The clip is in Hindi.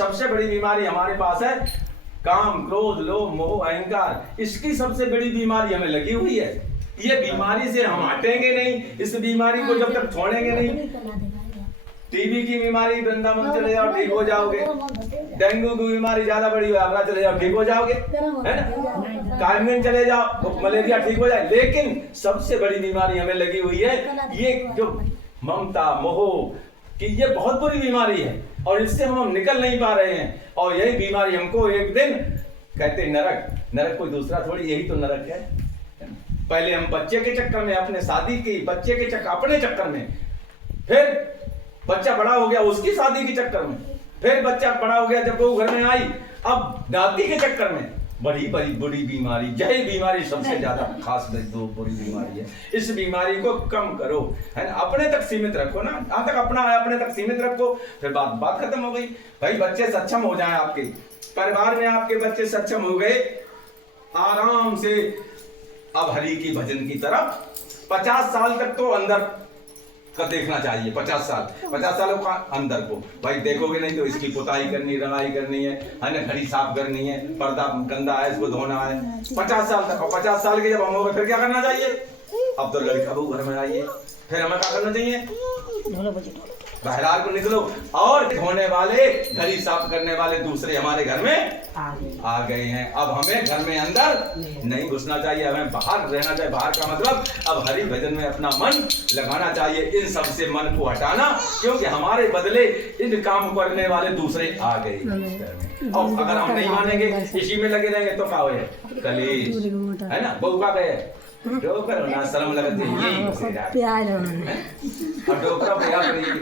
सबसे बड़ी बीमारी हमारे पास है काम, क्रोध, लोभ, मोह, अहंकार। इसकी सबसे बड़ी बीमारी हमें लगी हुई है। ये बीमारी से हम हटेंगे नहीं, इस बीमारी को जब तक छोड़ेंगे नहीं। टीबी की बीमारी वृंदावन चले जाओ ठीक हो जाओगे, डेंगू की बीमारी ज्यादा बड़ी आगरा चले जाओ ठीक हो जाओगे, है ना, कार्नियन चले जाओ मलेरिया ठीक हो जाए। लेकिन सबसे बड़ी बीमारी हमें लगी हुई है ये जो ममता, मोह कि ये बहुत बुरी बीमारी है और इससे हम निकल नहीं पा रहे हैं। और यही बीमारी हमको एक दिन कहते नरक, नरक कोई दूसरा थोड़ी, यही तो नरक है। पहले हम बच्चे के चक्कर में, अपने शादी की बच्चे के चक्कर, अपने चक्कर में, फिर बच्चा बड़ा हो गया उसकी शादी के चक्कर में, फिर बच्चा बड़ा हो गया जब वो घर में आई, अब दादी के चक्कर में। बड़ी बड़ी बुरी बीमारी, यही बीमारी सबसे ज्यादा खास दो बुरी बीमारी है। इस बीमारी को कम करो, है ना, अपने तक सीमित रखो ना, जहां तक अपना है अपने तक सीमित रखो, फिर बात खत्म हो गई। भाई बच्चे सक्षम हो जाएं, आपके परिवार में आपके बच्चे सक्षम हो गए, आराम से अब हरि की भजन की तरफ 50 साल तक तो अंदर का देखना चाहिए। 50 सालों का अंदर को भाई देखोगे नहीं तो इसकी पुताई करनी, रंगाई करनी है ना, घड़ी साफ करनी है, पर्दा गंदा है इसको धोना है। 50 साल तक, और 50 साल के जब हम हो गए फिर क्या करना चाहिए? अब तो लड़का बहू घर में आइए, फिर हमें क्या करना चाहिए? बहराल को निकलो और धोने वाले, घड़ी साफ करने वाले दूसरे हमारे घर में आ गए हैं। अब हमें घर में अंदर नहीं घुसना चाहिए, हमें बाहर रहना चाहिए। बाहर का मतलब अब हरि भजन में अपना मन लगाना चाहिए, इन सब से मन को हटाना, क्योंकि हमारे बदले इन काम करने वाले दूसरे आ गए। और अगर हम नहीं मानेंगे, इसी में लगे रहेंगे तो क्या होए? कलेश, है ना। डोकरा करो ना, शर्म लगती है यही प्यार है और डोकरा प्यार करिए।